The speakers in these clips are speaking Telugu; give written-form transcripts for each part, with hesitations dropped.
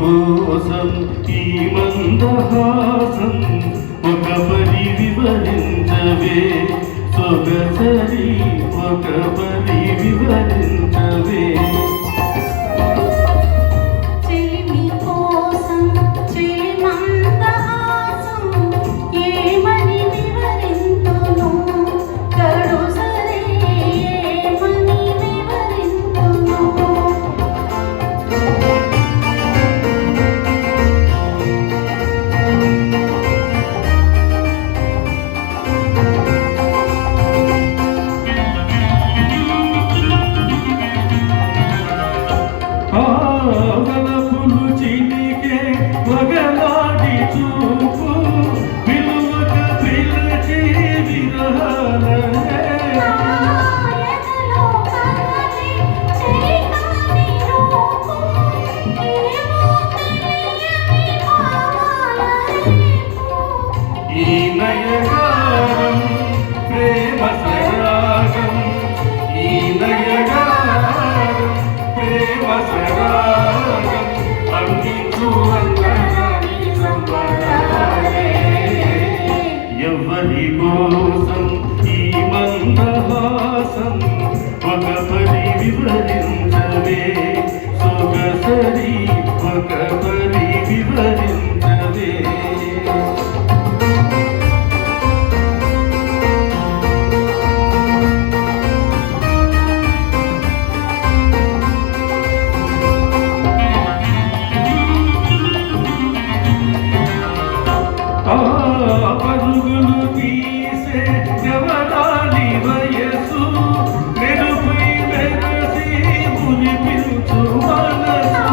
కోసం ఈ మందహాసం ఒక పరి వివరించవే సొగసరి ఒక పరి వివరించవే వలపులు చిలికే వగలాడి చూపు విలువక పిలిచి విరహాలనే ఈ నయగారం ప్రేమ సరాగం ఈ నయగారం ప్రేమ సరాగం అందించు అంతరాని సంబరాలే ఎవరి కోసం ఈ మందహాసం ఒక పరి వివరించవే సొగసరి ఒక పరి వివరించవే పరుగులు తీసే ఎవరాలి వయసు మెరుపై మెరసి మురిపించు మనసు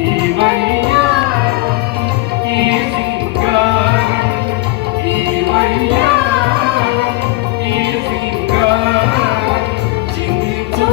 ఈ వయ్యారం ఈ సింగారం ఈ వయ్యారం ఈ సింగారం చిందించు